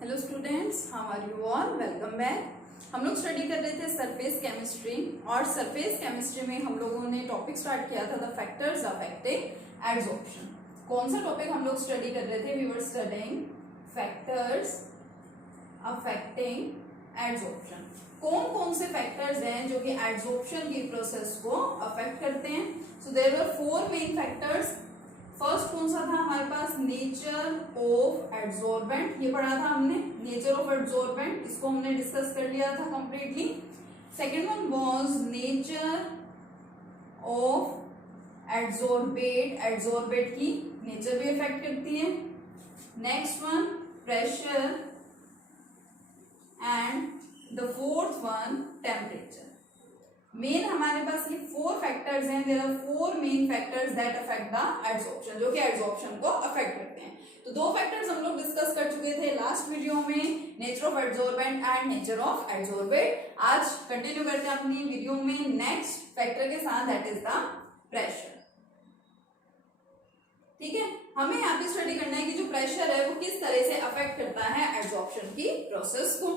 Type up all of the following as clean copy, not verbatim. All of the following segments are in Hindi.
Hello students, how are you all? Welcome back. हम लोग स्टडी कर रहे थे सरफेस केमिस्ट्री और सरफेस केमिस्ट्री में हम लोगों ने टॉपिक स्टार्ट किया था द फैक्टर्स अफेक्टिंग एड्सॉर्प्शन। कौन सा टॉपिक हम लोग स्टडी कर रहे थे? We were studying factors affecting adsorption. कौन कौन से फैक्टर्स हैं जो कि एड्सॉर्प्शन की प्रोसेस को अफेक्ट करते हैं? So there were 4 main factors. First कौन सा था हमारे पास? Nature of adsorbent. ये पढ़ा था हमने, नेचर ऑफ एड्सॉर्बेंट, इसको हमने डिस्कस कर लिया था completely. Second one was nature of adsorbate. Adsorbate की नेचर भी इफेक्ट करती है। Next one pressure and the fourth one temperature. Main हमारे पास ये 4 फैक्टर्स हैं। There are 4 main factors that affect the adsorption, जो कि एड्सॉर्प्शन को अफेक्ट करते हैं। तो 2 फैक्टर्स हम लोग डिस्कस कर चुके थे लास्ट वीडियो में, nature of adsorbent and nature of adsorbate. आज कंटिन्यू करते हैं अपनी वीडियो में नेक्स्ट फैक्टर के साथ, दैट इज द प्रेशर। ठीक है, हमें यहाँ पे स्टडी करना है कि जो प्रेशर है वो किस तरह से अफेक्ट करता है एड्सॉर्प्शन की प्रोसेस को।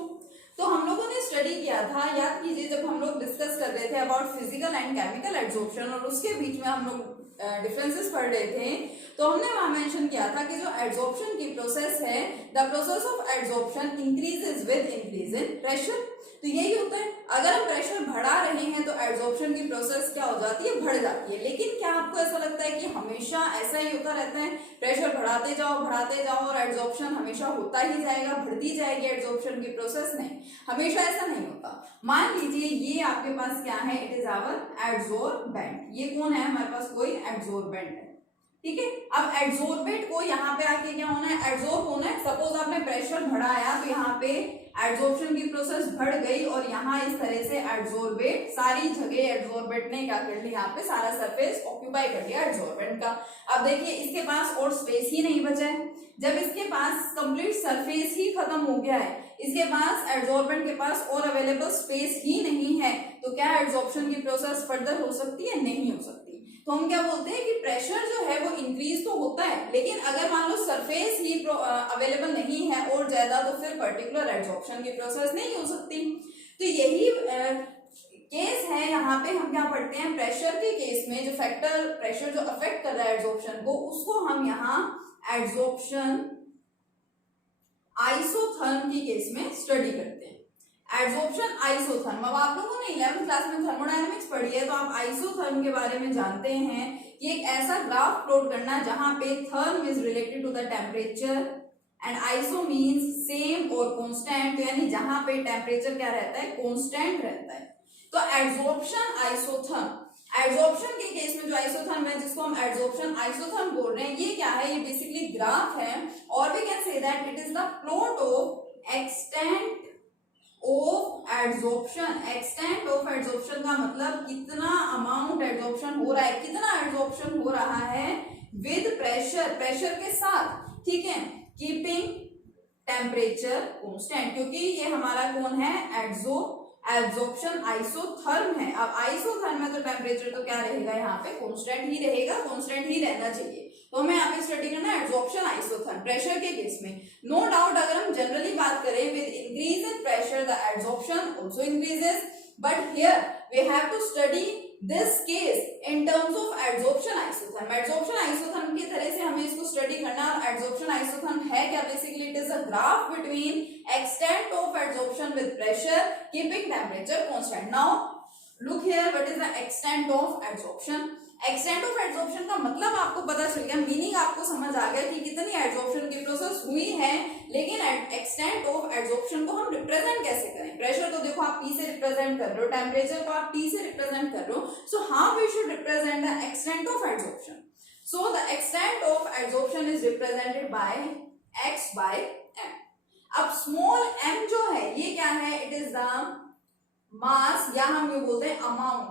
तो हम लोगों ने स्टडी किया था, याद कीजिए, जब हम लोग डिस्कस कर रहे थे about physical and chemical adsorption और उसके बीच में हम लोग डिफरेंसेस पढ़ रहे थे, तो हमने वहां मेंशन किया था कि जो एड्सॉर्प्शन की प्रोसेस है, the process of adsorption increases with increase in pressure. तो यही होता है, अगर हम प्रेशर बढ़ा रहे हैं तो एड्सॉर्प्शन की प्रोसेस क्या हो जाती है? बढ़ जाती है। लेकिन क्या आपको ऐसा लगता है कि हमेशा ऐसा ही होता रहता है? प्रेशर बढ़ाते जाओ और एड्सॉर्प्शन हमेशा होता ही जाएगा, बढ़ती जाएगी एड्सॉर्प्शन की प्रोसेस? नहीं, हमेशा ऐसा नहीं होता। मान लीजिए ये आपके पास क्या है? It is our adsorbent. ये कौन है हमारे पास? कोई एड्सॉर्बेंट है। ठीक है, अब एड्सॉर्बेंट को यहाँ पे आके क्या होना है? एड्सॉर्ब होना है। सपोज आपने प्रेशर बढ़ाया तो यहाँ पे एड्सॉर्प्शन की प्रोसेस बढ़ गई और यहाँ इस तरह से एड्सॉर्बेट, सारी जगह एड्सॉर्बेंट ने क्या कर लिया? यहाँ पे सारा सरफेस ऑक्यूपाई कर लिया एड्सॉर्बेंट का। अब देखिए इसके पास और स्पेस ही नहीं बचा है। जब इसके पास कंप्लीट सरफेस ही खत्म हो गया है, इसके पास एड्सॉर्बेंट के पास और अवेलेबल स्पेस ही नहीं है, तो क्या एड्सॉर्प्शन की प्रोसेस फर्दर हो सकती है? नहीं हो सकती। तो हम क्या बोलते हैं कि प्रेशर जो है वो इंक्रीज तो होता है, लेकिन अगर मान लो सरफेस ही अवेलेबल नहीं है और ज्यादा, तो फिर पर्टिकुलर एड्सॉर्प्शन की प्रोसेस नहीं हो सकती। तो यही केस है। यहाँ पे हम क्या पढ़ते हैं? प्रेशर के केस में जो फैक्टर प्रेशर जो अफेक्ट कर रहा है एड्सॉर्प्शन को, उसको हम यहाँ एड्सॉर्प्शन आइसोथर्म की केस में स्टडी करते हैं। Adsorption isotherm. अब आप लोगों ने 11th क्लास में थर्मोडायनेमिक्स पढ़ी है, तो आप आइसोथर्म के बारे में जानते हैं कि एक ऐसा ग्राफ प्लॉट करना जहां पे therm is related to the temperature and iso means same और कांस्टेंट, यानी जहां पे टेम्परेचर क्या रहता है? कांस्टेंट रहता है। तो एड्सॉर्प्शन आइसोथर्म, एड्सॉर्प्शन के केस में जो आइसोथर्म है, जिसको हम एड्सॉर्प्शन आइसोथर्म बोल रहे हैं, ये क्या है? ये बेसिकली ग्राफ है, और we can say that it is the plot of extent of adsorption. Extent of adsorption का मतलब कितना अमाउंट एड्सॉर्प्शन हो रहा है, कितना एड्सॉर्प्शन हो रहा है विद प्रेशर, प्रेशर के साथ। ठीक है, कीपिंग टेम्परेचर कांस्टेंट, क्योंकि ये हमारा कौन है? एड्सॉर्प्शन आइसोथर्म है। अब आइसोथर्म में तो टेम्परेचर तो क्या रहेगा? यहाँ पे कांस्टेंट ही रहेगा, कांस्टेंट ही रहना चाहिए। तो हमें यहाँ पे स्टडी करना है एड्सॉर्प्शन आइसोथर्म प्रेशर के केस में। नो डाउट, अगर हम जनरली बात करें, with increase in pressure the adsorption also increases, but here we have to study this case in terms of adsorption isotherm. Adsorption isotherm की तरह से हमें इसको स्टडी करना। और एड्सॉर्प्शन आइसोथर्म है क्या? Basically it is a graph between extent of adsorption with pressure keeping temperature constant. Now look here, what is the extent of adsorption? Extent of adsorption का मतलब आपको पता चल गया, मीनिंग आपको समझ आ गया कि कितनी एड्सॉर्प्शन की प्रोसेस हुई है। लेकिन एक्सटेंट ऑफ एड्सॉर्प्शन को हम रिप्रेजेंट कैसे करें? प्रेशर को देखो आप P से रिप्रेजेंट कर रहे हो, टेम्परेचर को आप T से रिप्रेजेंट कर रहे हो। So how we should represent the extent of adsorption? So the extent of adsorption is represented by x by m। अब स्मॉल m जो है ये क्या है? इट इज द मास, या हम ये बोलते हैं अमाउंट।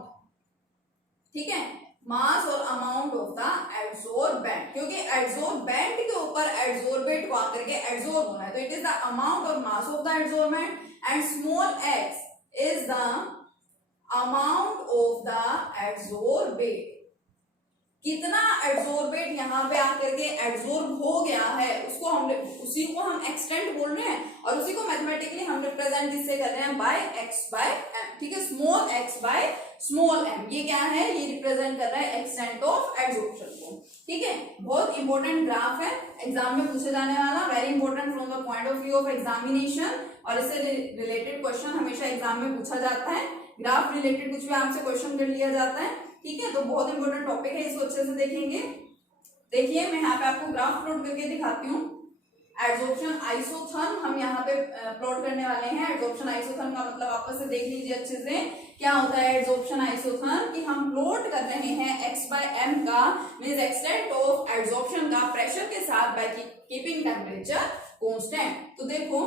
ठीक है, मास और अमाउंट ऑफ द एड्सॉर्बेंट, क्योंकि एड्सॉर्बेंट के ऊपर एड्सॉर्बेट को आकर के एड्सॉर्ब होना है, तो इट इज द अमाउंट और mass of the adsorbent. And small x is the amount of the adsorbate. कितना एड्सॉर्बेट यहाँ पे आकर के एड्सॉर्ब हो गया है, उसको हम उसी को हम एक्सटेंट बोल रहे हैं और उसी को मैथमेटिकली हम रिप्रेजेंट किससे कर रहे हैं, बाय एक्स बाय एम, ठीक है, small x by small m. ये क्या है, ये रिप्रेजेंट कर रहा है एक्सटेंट ऑफ एड्सॉर्प्शन को, ठीक है। बहुत इंपॉर्टेंट ग्राफ है, एग्जाम में पूछे जाने वाला, very important from the point of view of examination, और इससे रिलेटेड क्वेश्चन हमेशा एग्जाम में पूछा जाता है। ग्राफ रिलेटेड कुछ भी आपसे क्वेश्चन कर लिया जाता है, ठीक है। तो बहुत इंपॉर्टेंट टॉपिक है, इसको अच्छे से देखेंगे। देखिए मैं यहाँ पे आपको ग्राफ प्लॉट करके दिखाती हूँ। एड्सॉर्प्शन आइसोथर्म हम यहाँ पे प्लॉट करने वाले हैं। एड्सॉर्प्शन आइसोथर्म का मतलब आपस से देख लीजिए अच्छे से क्या होता है एड्सॉर्प्शन आइसोथर्म, कि हम प्लॉट कर रहे हैं x बाय m का, मींस एक्सटेंट ऑफ एड्सॉर्प्शन का प्रेशर के साथ बाय कीपिंग टेम्परेचर कांस्टेंट। तो देखो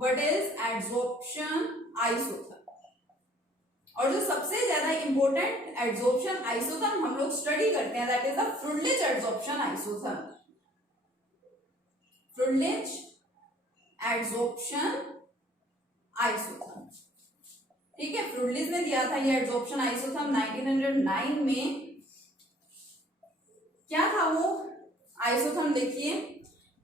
व्हाट इज एड्सॉर्प्शन आइसोथर्म, और जो सबसे ज्यादा इंपॉर्टेंट एड्सॉर्प्शन आइसोथर्म हम लोग स्टडी करते हैं that is the Freundlich adsorption isotherm. Freundlich adsorption isotherm, ठीक है। फ्रुडलिच ने दिया था ये एड्सॉर्प्शन आइसोथर्म 1909 में। क्या था वो आइसोथर्म, देखिए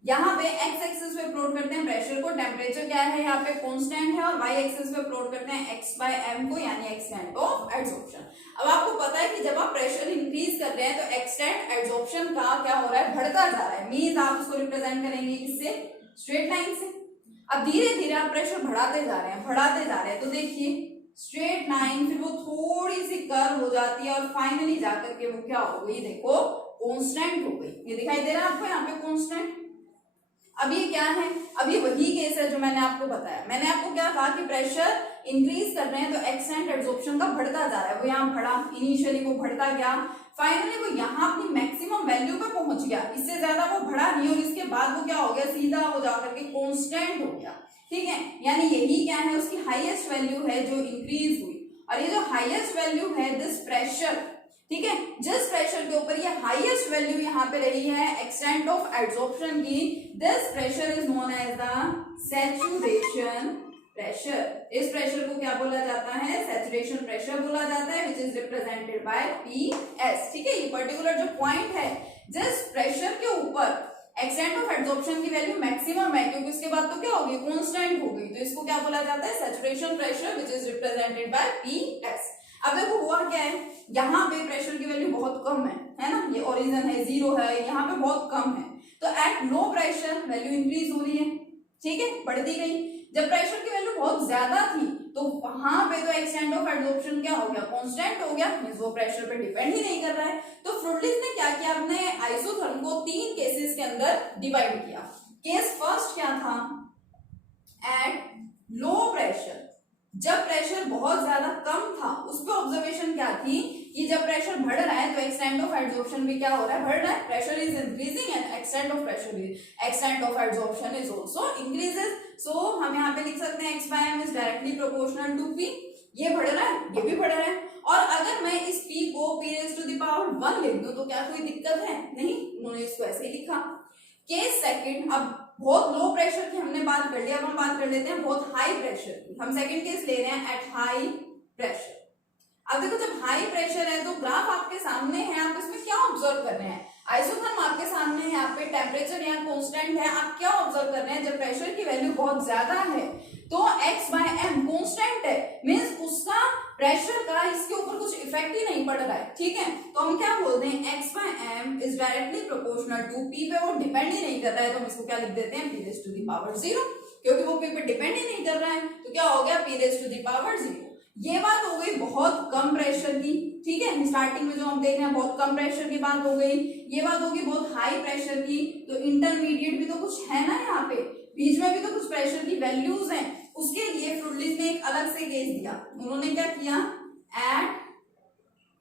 यहाँ पे x एक्सिस पे प्लॉट करते हैं प्रेशर को, टेम्परेचर क्या है यहाँ पे कांस्टेंट है, और y एक्सिस पे प्लॉट करते हैं x बाय m को, यानी एक्सटेंट ऑफ एड्सॉर्प्शन। अब आपको पता है कि जब आप प्रेशर इंक्रीज कर रहे हैं तो एक्सटेंट एड्सॉर्प्शन का क्या हो रहा है, बढ़ता जा रहा है, मींस आप उसको रिप्रेजेंट करेंगे किससे, स्ट्रेट लाइन से। अब धीरे धीरे आप प्रेशर बढ़ाते जा रहे हैं, बढ़ाते जा रहे हैं, तो देखिए स्ट्रेट लाइन, फिर वो थोड़ी सी कर्व हो जाती है और फाइनली जाकर के वो क्या हो गई, देखो कांस्टेंट हो गई। ये दिखाई दे रहा है आपको यहाँ पे कांस्टेंट। अब ये क्या है, अब ये वही केस है जो मैंने आपको बताया। मैंने आपको क्या कहा कि प्रेशर इंक्रीज कर रहे हैं तो एक्सटेंट एड्सॉर्प्शन का बढ़ता जा रहा है। वो यहाँ बढ़ा, इनिशियली वो बढ़ता गया, फाइनली वो यहाँ अपनी मैक्सिमम वैल्यू पे पहुंच गया, इससे ज्यादा वो बढ़ा नहीं, और इसके बाद वो क्या हो गया, सीधा वो जाकर के कांस्टेंट हो गया, ठीक है। यानी यही क्या है, उसकी हाईएस्ट वैल्यू है जो इंक्रीज हुई, और ये जो हाईएस्ट वैल्यू है दिस प्रेशर, ठीक है, जिस प्रेशर के ऊपर ये हाईएस्ट वैल्यू यहाँ पे रही है एक्सटेंट ऑफ एड्सॉर्प्शन की, this pressure is known as the saturation pressure. इस प्रेशर को क्या बोला जाता है, सैचुरेशन प्रेशर बोला जाता है, which is represented bye PS, ठीक है। ये पर्टिकुलर जो पॉइंट है, जिस प्रेशर के ऊपर एक्सटेंट ऑफ एड्सॉर्प्शन की वैल्यू मैक्सिमम है, क्योंकि उसके बाद तो क्या होगी, कांस्टेंट हो गई, तो इसको क्या बोला जाता है, saturation pressure, which is represented bye PS। अब देखो हुआ क्या है, यहाँ पे प्रेशर की वैल्यू बहुत कम है ना, ये ओरिजिन है, 0 है, यहाँ पे बहुत कम है, तो at low pressure value increase हो रही है, ठीक है, बढ़ती गई। जब प्रेशर की वैल्यू बहुत ज्यादा थी तो वहां पे तो एक्सटेंट ऑफ एड्सॉर्प्शन क्या हो गया, कांस्टेंट हो गया, मींस वो प्रेशर पे डिपेंड ही नहीं कर रहा है। तो फ्रुडलिच ने क्या किया, अपने आइसोथर्म को 3 केसेस के अंदर डिवाइड किया। केस फर्स्ट क्या था, एट लो प्रेशर, जब प्रेशर बहुत ज्यादा कम था, उस पे ऑब्जर्वेशन क्या थी कि जब प्रेशर बढ़ रहा है तो एक्सटेंट ऑफ एड्सॉर्प्शन भी क्या हो रहा है, बढ़ रहा है, pressure is increasing and extent of adsorption is also increases. So हम यहाँ पे लिख सकते हैं x by m is directly proportional to p, ये बढ़ रहा है, ये भी बढ़ रहा है, और अगर मैं इस p को p raised to the power 1 लिख दूं तो क्या कोई दिक्कत है, नहीं, उन्होंने इसको ऐसे ही लिखा। केस सेकंड, अब बहुत लो प्रेशर की हमने बात कर लिया, अब हम बात कर लेते हैं बहुत हाई प्रेशर की। हम सेकंड केस ले रहे हैं एट हाई प्रेशर। अब देखो जब हाई प्रेशर है तो ग्राफ आपके सामने है, आप इसमें क्या ऑब्जर्व कर रहे हैं, आइसोथर्म आपके सामने है, यहाँ पे टेम्परेचर यहाँ कांस्टेंट है, आप क्या ऑब्जर्व कर रहे हैं, जब प्रेशर की वैल्यू बहुत ज्यादा है तो x by m कांस्टेंट है, मींस उसका प्रेशर का इसके ऊपर कुछ इफेक्ट ही नहीं पड़ रहा है, ठीक है। तो हम क्या बोलते हैं, x by m is directly proportional to p, पे वो डिपेंड ही नहीं कर रहा है, तो हम इसको क्या लिख देते हैं, p raised to the power 0, क्योंकि वो p पे डिपेंड ही नहीं कर रहा है, तो क्या हो गया, p raised to the power 0। ये बात हो गई बहुत कम प्रेशर की, ठीक है, स्टार्टिंग में जो हम देख रहे हैं बहुत कम प्रेशर की बात हो गई। ये बात होगी बहुत हाई प्रेशर की, तो इंटरमीडिएट भी तो कुछ है ना, यहाँ पे बीच में भी तो कुछ प्रेशर की वैल्यूज हैं, उसके लिए फ्रुडलिच ने एक अलग से केस दिया। उन्होंने क्या किया, eight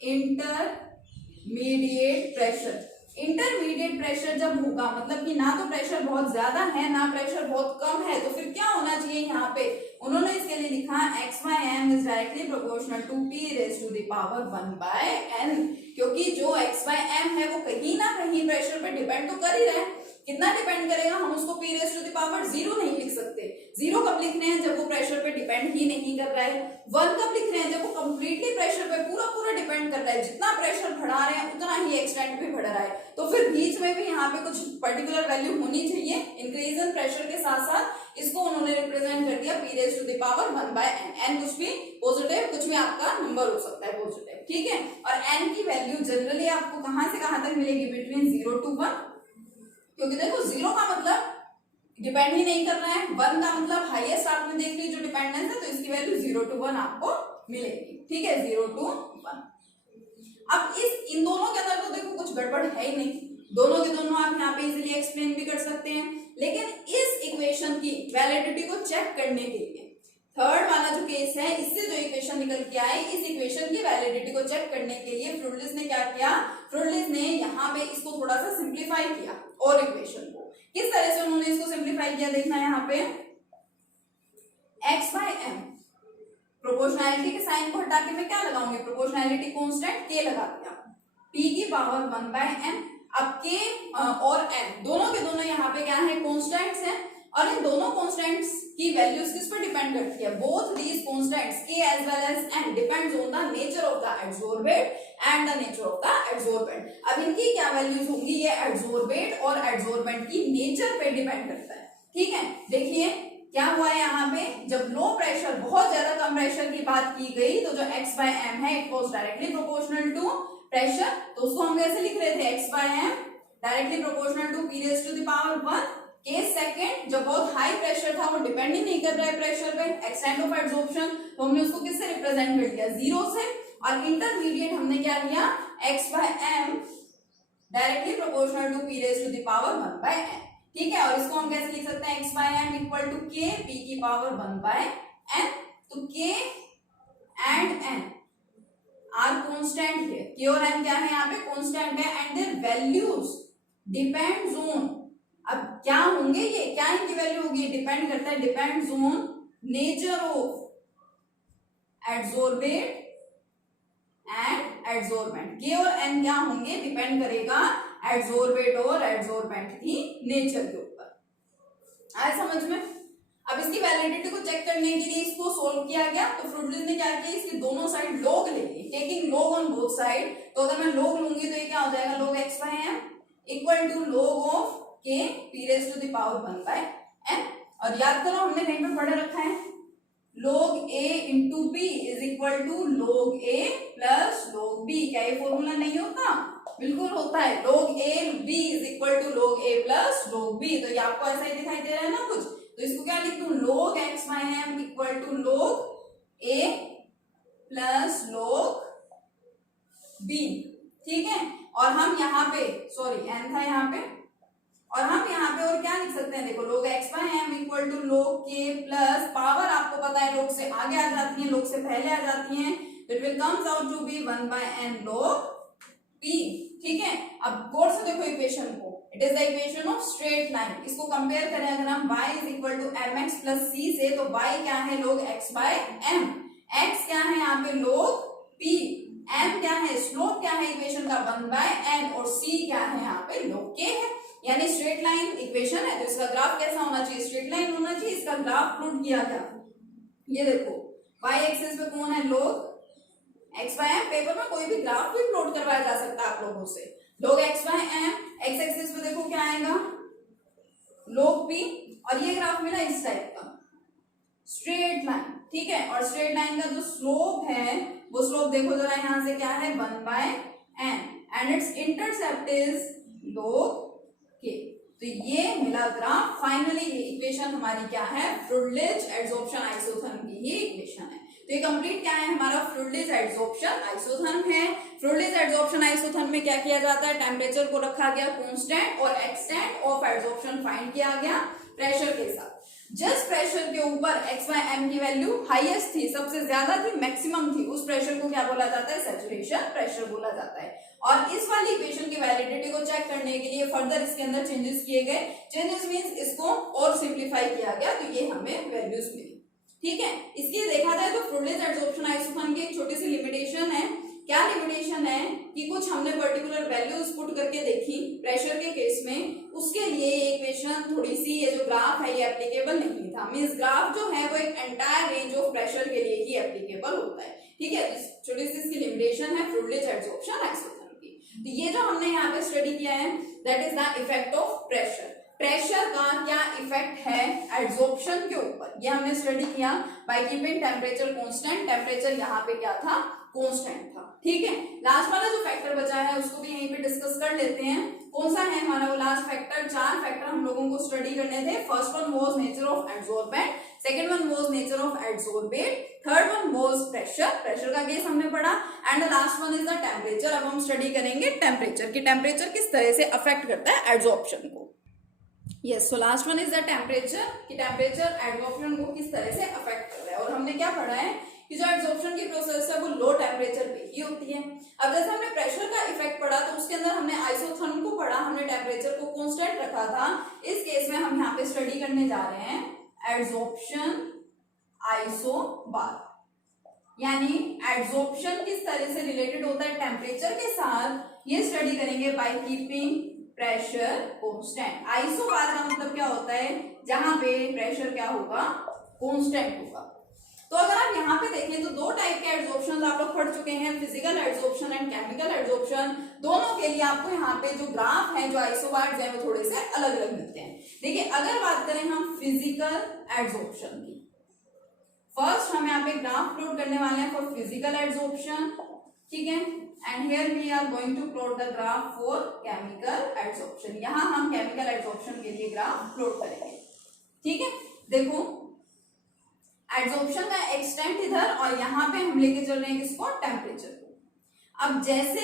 intermediate pressure. Intermediate pressure जब होगा मतलब कि ना तो प्रेशर बहुत ज्यादा है ना प्रेशर बहुत कम है, तो फिर क्या होना चाहिए यहाँ पे, उन्होंने इसके लिए लिखा x by m is directly proportional to p raised to the power 1 by n, क्योंकि जो x by m है वो कहीं ना कहीं प्रेशर पे डिपेंड तो कर ही रहा है, कितना डिपेंड करेगा, हम उसको p raised to the power 0 नहीं लिख सकते। 0 कब लिख रहे हैं, जब वो प्रेशर पे डिपेंड ही नहीं कर रहा है। 1 कब लिख रहे हैं, जब वो कंप्लीटली प्रेशर पे पूरा डिपेंड कर रहा है, जितना प्रेशर बढ़ा रहे हैं उतना ही एक्सटेंट भी बढ़ रहा है, तो फिर बीच में भी यहाँ पे कुछ पर्टिकुलर वैल्यू होनी चाहिए, इंक्रीज इन उसमें आपका नंबर हो सकता है पॉजिटिव, ठीक है। और n की वैल्यू जनरली आपको कहां से कहां तक मिलेगी, बिटवीन 0 to 1, क्योंकि देखो 0 का मतलब डिपेंड ही नहीं कर रहा है, 1 का मतलब हाईएस्ट आपने देख ली जो डिपेंडेंस है, तो इसकी वैल्यू 0 to 1 आपको मिलेगी, ठीक है, 0 to 1। अब इन दोनों के अंदर तो देखो कुछ गड़बड़ है ही नहीं, दोनों के दोनों आप यहाँ पे इजीली एक्सप्लेन भी कर सकते हैं, लेकिन इस इक्वेशन की वैलिडिटी को चेक करने के लिए थर्ड वाला जो केस है, इससे जो इक्वेशन निकल के आए, इस इक्वेशन की वैलिडिटी को चेक करने के लिए फ्रूडलिस ने क्या किया, फ्रूडलिस ने यहाँ पे इसको थोड़ा सा सिंप्लीफाई किया और इक्वेशन को किस तरह से उन्होंने इसको सिंप्लीफाई किया देखना है यहाँ पे, x by m, प्रोपोर्शनैलिटी के साइन को हटा के मैं क्या लगाऊंगी, प्रोपोर्शनैलिटी कांस्टेंट k लगा दिया, p की पावर 1 by m। अब k और m दोनों के दोनों यहाँ पे क्या है, कांस्टेंट्स हैं, और इन दोनों कांस्टेंट्स की वैल्यूज किस पर डिपेंड करती है, both these constants k as well as m depends on the nature of the adsorbate and the nature of the adsorbent. अब इनकी क्या वैल्यूज होंगी, ये एडसोर्बेट और एडसोर्बेंट की नेचर पे डिपेंड करता है, ठीक है। देखिए क्या हुआ है यहाँ पे, जब लो प्रेशर, बहुत ज्यादा कम प्रेशर की बात की गई, तो जो x by m है it was directly proportional to pressure, तो उसको हम कैसे लिख रहे थे, x by m directly proportional to p raised to the power 1। Case second, जब बहुत हाई प्रेशर था, वो डिपेंड ही नहीं कर रहा है प्रेशर पे, एक्सटेंट ऑफ एब्जॉर्प्शन, तो हमने उसको किससे रिप्रेजेंट कर दिया, 0 से। और इंटरमीडिएट हमने क्या लिया, x by m directly proportional to p raised to the power 1 by n, ठीक है। और इसको हम कैसे लिख सकते हैं, x by m equal to k p की पावर 1 by n। तो k and n are constant है, k और n क्या है यहाँ पे, कांस्टेंट है, and there values depends on, अब क्या होंगे ये, क्या इनकी वैल्यू होगी, डिपेंड करता है, depends on nature of adsorbate and adsorbent. k और n क्या होंगे, डिपेंड करेगा एडसोर्बेट और एडसोर्बेंट की नेचर के ऊपर, आया समझ में। अब इसकी वैलिडिटी को चेक करने के लिए इसको सोल्व किया गया, तो फ्रूडलिस ने क्या किया, इसकी दोनों साइड लॉग ले ली, taking log on both side. तो अगर मैं लॉग लूंगी तो ये क्या हो जाएगा, log x by m equal to log of k p raised to the power 1 by n। और याद करो हमने कहीं पर पढ़े रखा है, log a into b is equal to log a plus log b, क्या ये फॉर्मूला नहीं होता, बिल्कुल होता है, log a b is equal to log a plus log b। तो ये आपको ऐसा ही दिखाई दे रहा है ना कुछ, तो इसको क्या लिख दूं, log x by m equal to log a plus log b, ठीक है। और हम यहाँ पे, सॉरी n था यहाँ पे, और हम यहाँ पे और क्या लिख सकते हैं, देखो log x by m equal to log k plus power आपको पता है log से आगे आ जाती है, log से पहले आ जाती है, तो it will comes out to be 1 by n log p, ठीक है। अब गौर से देखो इक्वेशन को, it is the equation of straight line. इसको कंपेयर करें अगर हम y is equal to mx plus c से, तो y क्या है, log x by m, x क्या है यहाँ पे log p, m क्या है, स्लोप क्या है इक्वेशन का 1 by n, और c क्या है यहाँ पे log k है, यानी स्ट्रेट लाइन इक्वेशन है, तो इसका ग्राफ कैसा होना चाहिए, स्ट्रेट लाइन होना चाहिए। इसका ग्राफ प्लॉट किया गया, ये देखो y एक्सिस पे कौन है, log x by m, paper में कोई भी ग्राफ भी प्लॉट करवाया जा सकता है आप लोगों से, log x by m, x axis पे देखो क्या आएगा, log p, और ये ग्राफ मिला इस टाइप का स्ट्रेट लाइन, ठीक है। और स्ट्रेट लाइन का जो स्लोप है, वो स्लोप देखो जरा यहाँ से क्या है, 1 by n, and it's intercept is log k। तो ये मिला ग्राफ, फाइनली ये इक्वेशन हमारी क्या है, फ्रूडलिच एडसॉर्प्शन आइसोथर्म की ही इक्वेशन है। तो ये कंप्लीट क्या है, हमारा फ्रूडलिच एडसॉर्प्शन आइसोथर्म है। फ्रूडलिच एडसॉर्प्शन आइसोथर्म में क्या किया जाता है, टेम्परेचर को रखा गया कांस्टेंट और एक्सटेंट ऑफ एडसॉर्प्शन फाइंड किया गया प्रेशर के साथ। जिस प्रेशर के ऊपर x by m की वैल्यू हाईएस्ट थी, सबसे ज्यादा थी, मैक्सिमम थी, उस प्रेशर को क्या बोला जाता है, सैचुरेशन प्रेशर बोला जाता है। और इस वाली इक्वेशन की वैलिडिटी को चेक करने के लिए फर्दर इसके अंदर चेंजेस किए गए, चेंजेस मींस इसको और सिंप्लीफाई किया गया, तो ये हमें वैल्यूज मिली, ठीक है। इसकी देखा जाए तो फ्रूडलिच एडसॉर्प्शन आइसोथर्म की एक छोटी सी लिमिटेशन है, क्या लिमिटेशन है कि कुछ हमने पर्टिकुलर वैल्यूज पुट करके देखी प्रेशर के केस में, उसके लिए ये इक्वेशन थोड़ी सी, ये जो ग्राफ है ये एप्लीकेबल नहीं था, मींस ग्राफ जो है वो एक एंटायर रेंज ऑफ प्रेशर के लिए ही एप्लीकेबल होता है, ठीक है। छोटी सी इसकी लिमिटेशन है फ्रूडलिच एडसॉर्प्शन आइसोथर्म की। तो ये जो हमने यहाँ पे स्टडी किया है, that is the effect of pressure. Pressure का क्या इफेक्ट है एड्सॉर्प्शन के ऊपर, ये हमने स्टडी किया by keeping temperature constant. Temperature यहाँ पे क्या था, कांस्टेंट था। ठीक है, लास्ट वाला जो फैक्टर बचा है उसको भी यहीं पे डिस्कस कर लेते हैं। कौन सा है हमारा वो लास्ट फैक्टर? 4 फैक्टर हम लोगों को स्टडी करने थे। First one was nature of adsorbent, second one was nature of adsorbate, third one was pressure, pressure का केस हमने पढ़ा, and the last one is the temperature. अब हम स्टडी करेंगे टेम्परेचर की, टेम्परेचर किस तरह से अफेक्ट करता है एड्सॉर्प्शन को। Yes, so last one is the temperature, कि टेम्परेचर एड्सॉर्प्शन को किस तरह से अफेक्ट कर रहा है। और हमने क्या पढ़ा है कि जो एड्सॉर्प्शन की प्रोसेस है वो लो टेम्परेचर पे ही होती है। अब जैसे हमने प्रेशर का इफेक्ट पढ़ा तो उसके अंदर हमने आइसोथर्म को पढ़ा, हमने टेम्परेचर को कांस्टेंट रखा था। इस केस में हम यहाँ पे स्टडी करने जा रहे हैं एड्सॉर्प्शन आइसोबार, यानी एड्सॉर्प्शन किस तरह से रिलेटेड होता है टेम्परेचर के साथ, ये स्टडी करेंगे by keeping pressure constant. Isobar का मतलब क्या होता है, जहां पे प्रेशर क्या होगा, कांस्टेंट होगा। तो अगर आप यहाँ पे देखें तो दो टाइप के एड्सॉर्प्शन आप लोग पढ़ चुके हैं, physical adsorption and chemical adsorption. दोनों के लिए आपको यहाँ पे जो ग्राफ है, जो आइसोबार्स हैं, वो थोड़े से अलग अलग मिलते हैं। देखिए, अगर बात करें हम फिजिकल एड्सॉर्प्शन की, फर्स्ट हम यहाँ पे ग्राफ प्लॉट करने वाले हैं फॉर फिजिकल एड्सॉर्प्शन। ठीक है, and here we are going to plot the graph for chemical adsorption. यहाँ हम केमिकल एड्सॉर्प्शन के लिए ग्राफ प्लॉट करेंगे। ठीक है, देखो एड्सॉर्प्शन का एक्सटेंट इधर, और यहाँ पे हम लेके चल रहे हैं किसको, टेम्परेचर को। अब जैसे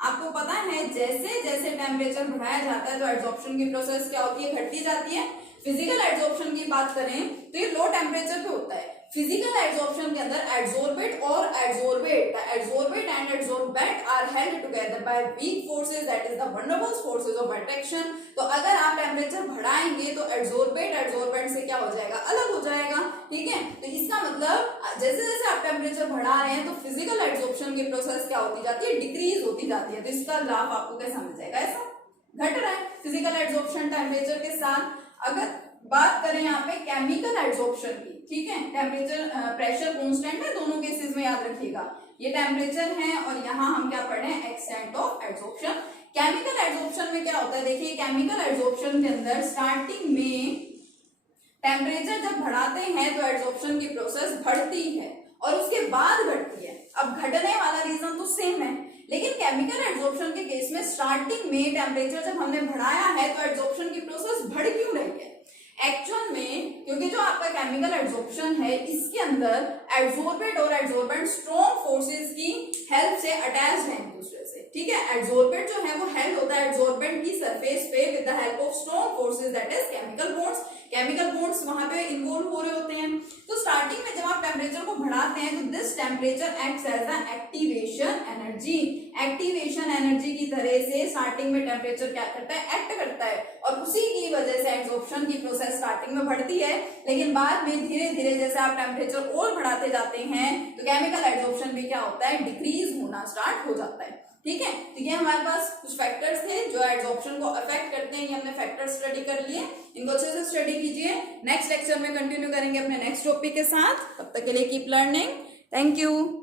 आपको पता है, जैसे जैसे टेम्परेचर बढ़ाया जाता है तो एड्सॉर्प्शन की प्रोसेस क्या होती है, घटती जाती है। फिजिकल एड्सॉर्प्शन की बात करें तो ये लो टेम्परेचर पे होता है। फिजिकल एड्सॉर्प्शन के अंदर एड्सॉर्बेट और adsorbate, the adsorbate and adsorbent are held together by weak forces, that is the van der Waals forces of attraction. तो अगर आप टेम्परेचर बढ़ाएंगे तो एड्सॉर्बेट एड्सॉर्बेंट से क्या हो जाएगा, अलग हो जाएगा। ठीक है, तो इसका मतलब जैसे जैसे आप टेम्परेचर बढ़ा रहे हैं तो फिजिकल एड्सॉर्प्शन की प्रोसेस क्या होती जाती है, डिक्रीज होती जाती है। तो इसका ग्राफ आपको कैसा मिल जाएगा, ऐसा घट रहा है फिजिकल एड्सॉर्प्शन टेम्परेचर के साथ। अगर बात करें यहाँ पे केमिकल एड्सॉर्प्शन की, ठीक है, टेम्परेचर प्रेशर कांस्टेंट है दोनों केसेस में, याद रखिएगा। ये टेम्परेचर है और यहाँ हम क्या पढ़ रहे हैं, extent of adsorption. Chemical adsorption में क्या होता है, देखिए केमिकल एड्सॉर्प्शन के अंदर स्टार्टिंग में टेम्परेचर जब बढ़ाते हैं तो एड्सॉर्प्शन की प्रोसेस बढ़ती है और उसके बाद घटती है। अब घटने वाला रीजन तो सेम है, लेकिन केमिकल एड्सॉर्प्शन के केस में स्टार्टिंग में टेम्परेचर जब हमने बढ़ाया है तो एड्सॉर्प्शन की प्रोसेस बढ़ क्यों रही है एक्चुअल में, क्योंकि जो आपका केमिकल एड्सॉर्प्शन है इसके अंदर एड्सॉर्बेट और एड्सॉर्बेंट स्ट्रॉन्ग फोर्सेस की हेल्प से अटैच्ड हैं एक दूसरे से। ठीक है, एड्सॉर्बेट जो है वो हेल्ड होता है एड्सॉर्बेंट की सरफेस पे with the help of strong forces, that is chemical bonds. Chemical bonds वहां पे इन्वॉल्व हो रहे होते हैं। तो स्टार्टिंग में जब आप टेम्परेचर को बढ़ाते हैं तो this temperature acts as the activation energy. Activation energy की तरह से स्टार्टिंग में टेम्परेचर क्या करता है, एक्ट करता है, और उसी की वजह से एड्सॉर्प्शन की प्रोसेस स्टार्टिंग में बढ़ती है, लेकिन बाद में धीरे धीरे जैसे आप टेम्परेचर और बढ़ाते जाते हैं तो केमिकल एड्सॉर्प्शन भी क्या होता है, डिक्रीज होना स्टार्ट हो जाता है। ठीक है, तो ये हमारे पास कुछ फैक्टर्स थे जो एड्सॉर्प्शन को अफेक्ट करते हैं, ये हमने फैक्टर स्टडी कर लिए, इनको अच्छे से स्टडी कीजिए। नेक्स्ट लेक्चर में कंटिन्यू करेंगे अपने नेक्स्ट टॉपिक के साथ, तब तक के लिए कीप लर्निंग। Thank you.